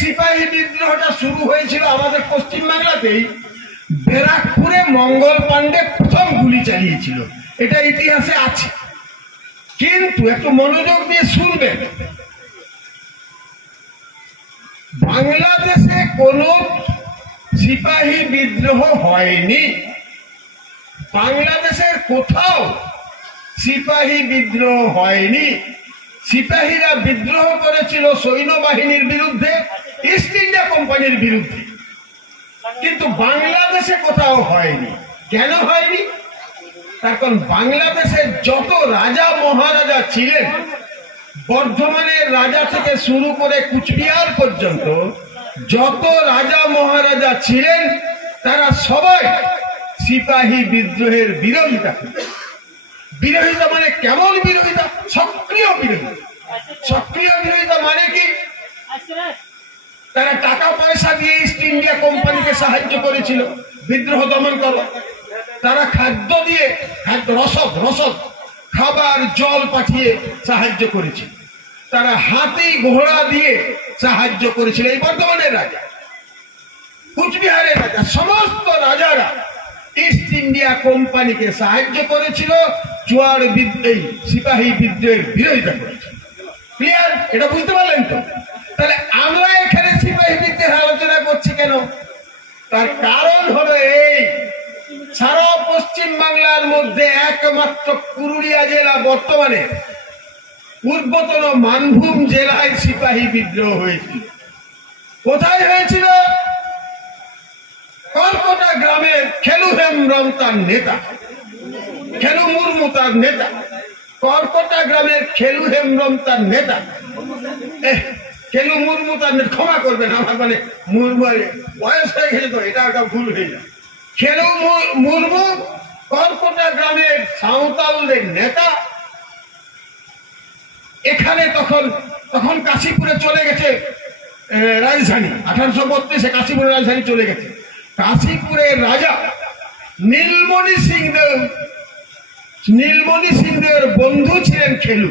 সিপাহী বিদ্রোহটা শুরু হয়েছিল আমাদের পশ্চিমবাংলাতেই। ব্যারাকপুরে মঙ্গল পাণ্ডে প্রথম গুলি চালিয়েছিল, এটা ইতিহাসে আছে। কিন্তু একটু মনোযোগ দিয়ে শুনবেন, বাংলাদেশে কোন সিপাহী বিদ্রোহ হয়নি। বাংলাদেশের কোথাও সিপাহী বিদ্রোহ হয়নি। সিপাহীরা বিদ্রোহ করেছিল সৈন্যবাহিনীর বিরুদ্ধে, ইস্ট ইন্ডিয়া কোম্পানির বিরুদ্ধে, কিন্তু বাংলাদেশে কোথাও হয়নি। কেন হয়নি? তার কারণ বাংলাদেশের যত রাজা মহারাজা ছিলেন, বর্ধমানের রাজা থেকে শুরু করে কুচবিহার পর্যন্ত যত রাজা মহারাজা ছিলেন, তারা সবাই সিপাহী বিদ্রোহের বিরোধিতা করেন। বিরোধিতা মানে কেমন বিরোধিতা? সক্রিয় বিরোধিতা। সক্রিয় বিরোধিতা মানে কি? তারা টাকা পয়সা দিয়ে ইস্ট ইন্ডিয়া কোম্পানিকে সাহায্য করেছিল বিদ্রোহ দমন করো। তারা খাদ্য দিয়ে, রসদ খাবার জল পাঠিয়ে সাহায্য করেছিল। তারা হাতি ঘোড়া দিয়ে সাহায্য করেছিল। এই বর্ধমানের রাজা, কুচবিহারের রাজা, সমস্ত রাজারা ইস্ট ইন্ডিয়া কোম্পানিকে সাহায্য করেছিল, জোয়ার বিদ্রোহ, সিপাহী বিদ্রোহের বিরোধিতা করেছিল। ক্লিয়ার? এটা বুঝতে পারলেন তো? তাহলে আমরা এখানে সিপাহী বিদ্রোহের আলোচনা করছি কেন? তার কারণ হলো এই, সারা পশ্চিম বাংলার মধ্যে একমাত্র পুরুলিয়া জেলা বর্তমানে পূর্বতন মানভূম জেলায় সিপাহী বিদ্রোহ হয়েছিল। কোথায় হয়েছিল? কর্কটা গ্রামের খেলু হেমব্রম তার নেতা, খেলু মুর্মু তার নেতা, কর্কটা গ্রামের খেলু হেমব্রম তার নেতা। খেলু মুর্মু তার নেতা, ক্ষমা করবেন আমার মানে মুর্মু বয়স হয়ে গেছে তো, এটা একটা ভুল হয়ে যায়। খেলু মুর্মু কর্কটা গ্রামের সাঁওতালদের নেতা। এখানে তখন কাশীপুরে চলে গেছে রাজধানী, 1832-এ কাশীপুরের রাজধানী চলে গেছে। কাশীপুরের রাজা নীলমণি সিং দেবের বন্ধু ছিলেন খেলু।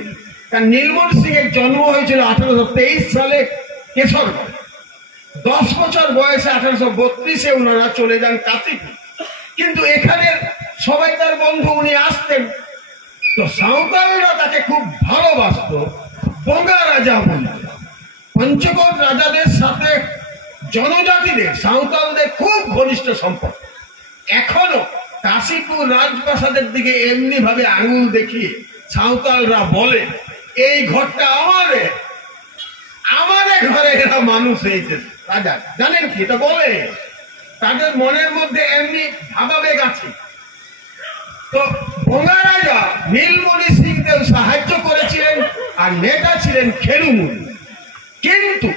কারণ নীলমণি সিং এর জন্ম হয়েছিল 1823 সালে কেশরগড়। 10 বছর বয়সে 1832-এ ওনারা চলে যান কাশীপুর। কিন্তু এখানে সবাই তার বন্ধু, উনি আসতেন তো সাঁওতালরা তাকে খুব ভালোবাসত, বঙ্গা রাজা বলতো। পঞ্চগড় রাজাদের সাথে জনজাতিদের, সাঁওতালদের খুব ঘনিষ্ঠ সম্পর্ক। এখনো কাশীপুর রাজপ্রাসাদের দিকে এমনি ভাবে আঙুল দেখিয়ে সাঁওতালরা বলে, এই ঘরটা আমাদের ঘরে এরা মানুষ হয়েছে রাজা। জানেন কি এটা বলে? তাদের মনের মধ্যে এমনি ভাবাবেগ আছে। তো বঙ্গা রাজা নীলমণি সিং দেব সাহায্য করেছিলেন, আর নেতা ছিলেন খেলু মুর্মু। কিন্তু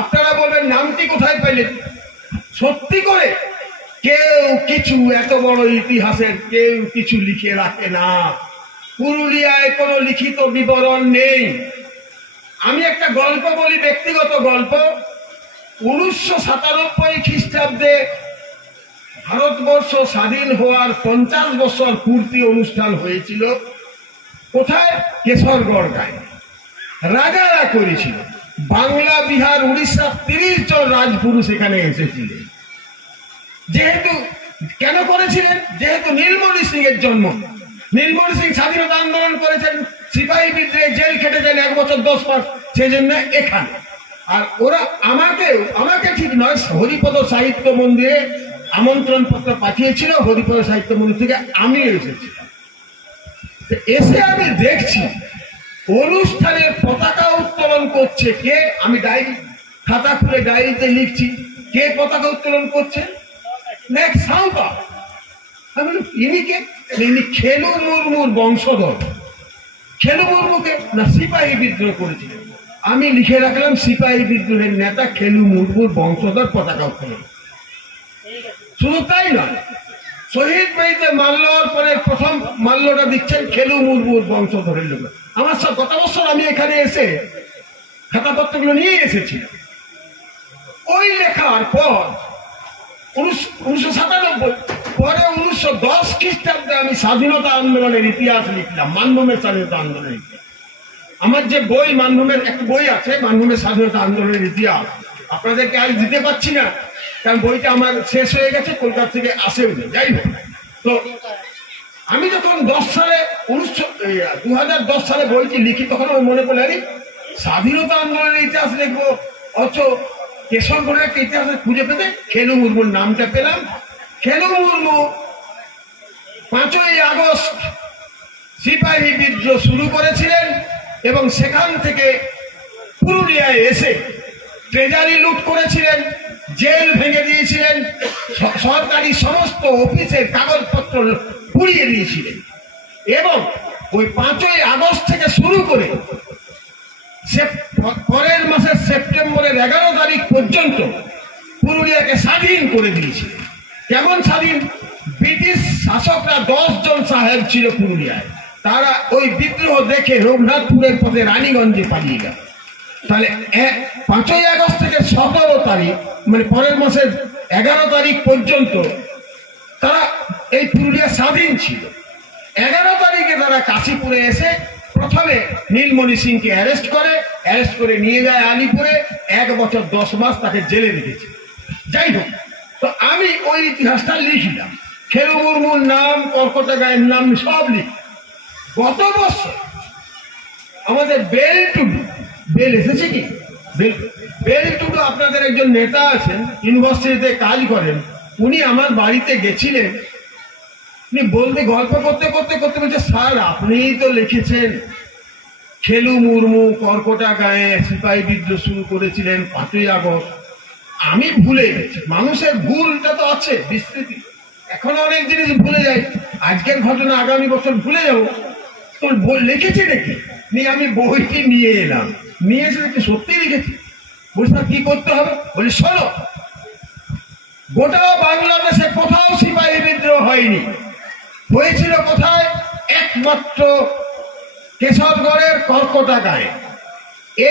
আপনারা বলবেন নামটি কোথায় পাইলেন? সত্যি করে কেউ কিছু, এত বড় ইতিহাসের কেউ কিছু লিখে রাখে না। পুরুলিয়ায় কোনো লিখিত বিবরণ নেই। আমি একটা গল্প বলি, ব্যক্তিগত গল্প। 1997 খ্রিস্টাব্দে ভারতবর্ষ স্বাধীন হওয়ার 50 বছর পূর্তি অনুষ্ঠান হয়েছিল। কোথায়? কেশরগড় গায়ে। রাজারা করেছিল। বাংলা, বিহার, উড়িষ্যা 30 জন রাজপুরুষ এখানে এসেছিলেন। যেহেতু কেন করেছিলেন? যেহেতু নীলমণি সিং এর জন্ম। নীলমণি সিং স্বাধীনতা আন্দোলন করেছেন, সিপাহী বিদ্রোহে জেল খেটেছেন 1 বছর 10 মাস, সেই জন্য এখানে। আর ওরা আমাকে ঠিক নয়, হরিপদ সাহিত্য মন্দিরে আমন্ত্রণ পত্র পাঠিয়েছিল। হরিপদ সাহিত্য মন্দির থেকে আমি এসেছি। এসে আমি দেখছি অনুষ্ঠানের পতাকা উত্তোলন করছে কে। আমি ডায়েরি খাতা খুলে ডায়েরিতে লিখছি, কে পতাকা উত্তোলন করছে? সাঁওতাল। আমি ইনি কে? ইনি খেলু মুর্মুর বংশধর। খেলু মুর্মুকে না সিপাহী বিদ্রোহ করেছিলেন। আমি লিখে রাখলাম সিপাহী বিদ্রোহের নেতা খেলু মুর্মুর বংশধর পতাকা উত্তোলন। শুধু তাই নয়, শহীদ বাড়িতে মাল্য অর্পণের প্রথম মাল্যটা দিচ্ছেন খেলু মুর্মুর বংশধরের লোক। আমার সব গত বছর আমি এখানে এসে খাতাপত্রগুলো নিয়ে এসেছিলাম। ওই লেখার পর 1997 পরে 1910 খ্রিস্টাব্দে আমি স্বাধীনতা আন্দোলনের ইতিহাস লিখলাম, মানভূমের স্বাধীনতা আন্দোলনের ইতিহাস। আমার যে বই, মানভূমের একটা বই আছে, মানভূমের স্বাধীনতা আন্দোলনের ইতিহাস, আপনাদেরকে আজ দিতে পারছি না, কারণ বইটা আমার শেষ হয়ে গেছে, কলকাতা থেকে আসেও না। যাই হোক, তো আমি যখন 2010 সালে বইটি লিখি, তখন আমার মনে পড়ে আরে স্বাধীনতা আন্দোলনের ইতিহাস লিখবো, অথচ কেশরগড়ের একটা ইতিহাস খুঁজে পেতে খেলু মুর্মুর নামটা পেলাম। খেলু মুর্মু 5ই আগস্ট সিপাহী বিদ্রোহ শুরু করেছিলেন এবং সেখান থেকে পুরুলিয়ায় এসে ট্রেজারি লুট করেছিলেন, জেল ভেঙে দিয়েছিলেন, সরকারি সমস্ত অফিসের কাগজপত্র পুড়িয়ে দিয়েছিলেন এবং ওই 5ই আগস্ট থেকে শুরু করে পরের মাসের সেপ্টেম্বরের 11 তারিখ পর্যন্ত পুরুলিয়াকে স্বাধীন করে দিয়েছিলেন। কেমন স্বাধীন? ব্রিটিশ শাসকরা 10 জন সাহেব ছিল পুরুলিয়ায়, তারা ওই বিদ্রোহ দেখে রঘুনাথপুরের পথে রানীগঞ্জে পালিয়ে গেল। তাহলে 5ই আগস্ট থেকে 17 তারিখ মানে পরের মাসের 11 তারিখ পর্যন্ত তারা এই পুরুলিয়া স্বাধীন ছিল। 11 তারিখে তারা কাশীপুরে এসে প্রথমে নীলমণি সিংকে অ্যারেস্ট করে নিয়ে যায় আলিপুরে, 1 বছর 10 মাস তাকে জেলে রেখেছে। যাই হোক, তো আমি ওই ইতিহাসটা লিখলাম, খেলু মুর্মুর নাম, কর্কটা গায়ের নাম সব লিখি। গত বছর আমাদের বেল টুডু, বেল এসেছে কি? বেল টুডু আপনাদের একজন নেতা আছেন, ইউনিভার্সিটিতে কাজ করেন, উনি আমার বাড়িতে গেছিলেন। উনি বলতে গল্প করতে বলছে, স্যার আপনিই তো লিখেছেন খেলু মুর্মু কর্কটা গায়ে সিপাহী বিদ্রোহ শুরু করেছিলেন 5ই আগস্ট। আমি ভুলে গেছি, মানুষের ভুলটা তো আছে, বিস্মৃতি, এখন অনেক জিনিস ভুলে যাই, আজকের ঘটনা আগামী বছর ভুলে যাবো। তো লিখেছি নাকি? নিয়ে আমি বইটি নিয়ে এলাম, নিয়ে এসে দেখি সত্যি লিখেছি। বলছি কি করতে হবে? বলি শোনো, গোটা বাংলাদেশে কোথাও সিপাহী বিদ্রোহ হয়নি, হয়েছিল কোথায়? একমাত্র কেশরগড়ের কর্কটা গায়ে।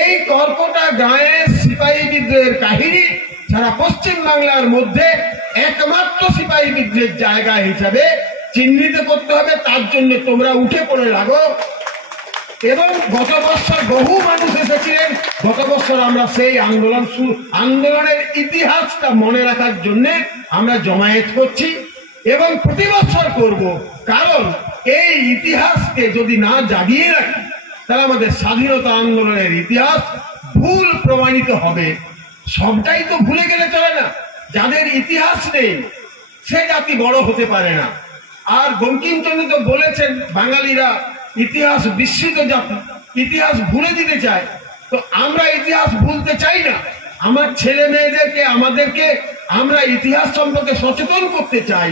এই কর্কটা গায়ে সিপাহী বিদ্রোহের কাহিনী সারা পশ্চিম বাংলার মধ্যে একমাত্র সিপাহী বিদ্রোহের জায়গা হিসাবে চিহ্নিত করতে হবে। তার জন্য তোমরা উঠে পড়ে লাগো। এবং গত বছর বহু মানুষ এসেছিলেন, গত বছর আমরা সেই আন্দোলনের ইতিহাসটা মনে রাখার জন্য আমরা জমায়েত করছি এবং প্রতি বছর করব, কারণ এই ইতিহাসকে যদি না জাগিয়ে রাখি তাহলে আমাদের স্বাধীনতা আন্দোলনের ইতিহাস ভুল প্রমাণিত হবে। সবটাই তো ভুলে গেলে চলে না, যাদের ইতিহাস নেই সে জাতি বড় হতে পারে না। আর বঙ্কিমচন্দ্র তো বলেছেন বাঙালিরা ইতিহাস বিস্মৃত জাতি, ইতিহাস ভুলে দিতে চায়। তো আমরা ইতিহাস ভুলতে চাই না, আমার ছেলে মেয়েদেরকে আমরা ইতিহাস সম্পর্কে সচেতন করতে চাই।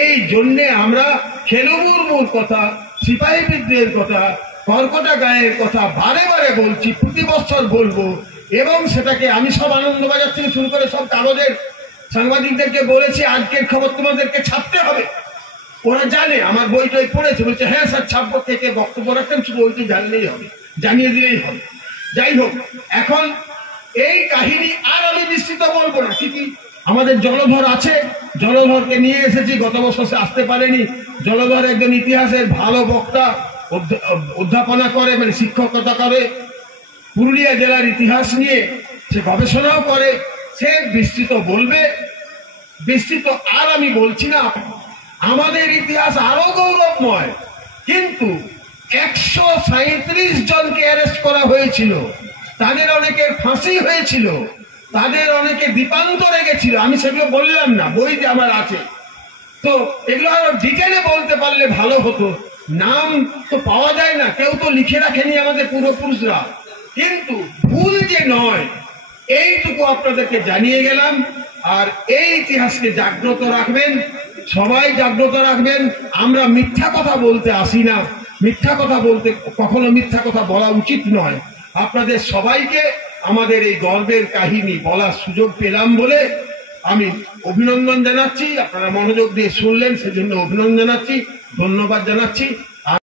এই জন্যে আমরা খেলু মুর্মুর কথা, সিপাহী বিদ্রোহের কথা, কর্কটা গায়ের কথা বারে বারে বলছি, প্রতি বছর বলবো। এবং সেটাকে আমি সব আনন্দবাজার থেকে শুরু করে সব কাগজের সাংবাদিকদেরকে বলেছি আজকের খবর তোমাদেরকে ছাপতে হবে। ওরা জানে, আমার বইটাই পড়েছে, বলছে হ্যাঁ স্যার ছাপবো, থেকে বক্তব্য রাখতেন, শুধু বইটি জানলেই হবে, জানিয়ে দিলেই হবে। যাই হোক, এখন এই কাহিনী আর আমি বিস্তৃত বলবো না। ঠিকই আমাদের জলধর আছে, জলধরকে নিয়ে এসেছি, গত বছর সে আসতে পারেনি। জলধর একজন ইতিহাসের ভালো বক্তা, অধ্যাপনা করে, মানে শিক্ষকতা করে, পুরুলিয়া জেলার ইতিহাস নিয়ে সে গবেষণাও করে, সে বিস্তৃত বলবে। বিস্তৃত আর আমি বলছি না। আমাদের ইতিহাস আরো গৌরবময়, কিন্তু 137 জনকে অ্যারেস্ট করা হয়েছিল, তাদের অনেকের ফাঁসি হয়েছিল, তাদের অনেকে দ্বীপান্তরে গেছিল। আমি সেগুলো বললাম না, বইতে আমার আছে। তো এগুলো আরো ডিটেলে বলতে পারলে ভালো হতো। নাম তো পাওয়া যায় না, কেউ তো লিখে রাখেনি আমাদের পূর্বপুরুষরা, কিন্তু ভুল যে নয় এইটুকু আপনাদেরকে জানিয়ে গেলাম। আর এই ইতিহাসকে জাগ্রত রাখবেন, সবাই জাগ্রত রাখবেন। আমরা মিথ্যা কথা বলতে আসি না, মিথ্যা কথা বলতে কখনো মিথ্যা কথা বলা উচিত নয়। আপনাদের সবাইকে আমাদের এই গর্বের কাহিনী বলার সুযোগ পেলাম বলে আমি অভিনন্দন জানাচ্ছি। আপনারা মনোযোগ দিয়ে শুনলেন, সেজন্য অভিনন্দন জানাচ্ছি, ধন্যবাদ জানাচ্ছি।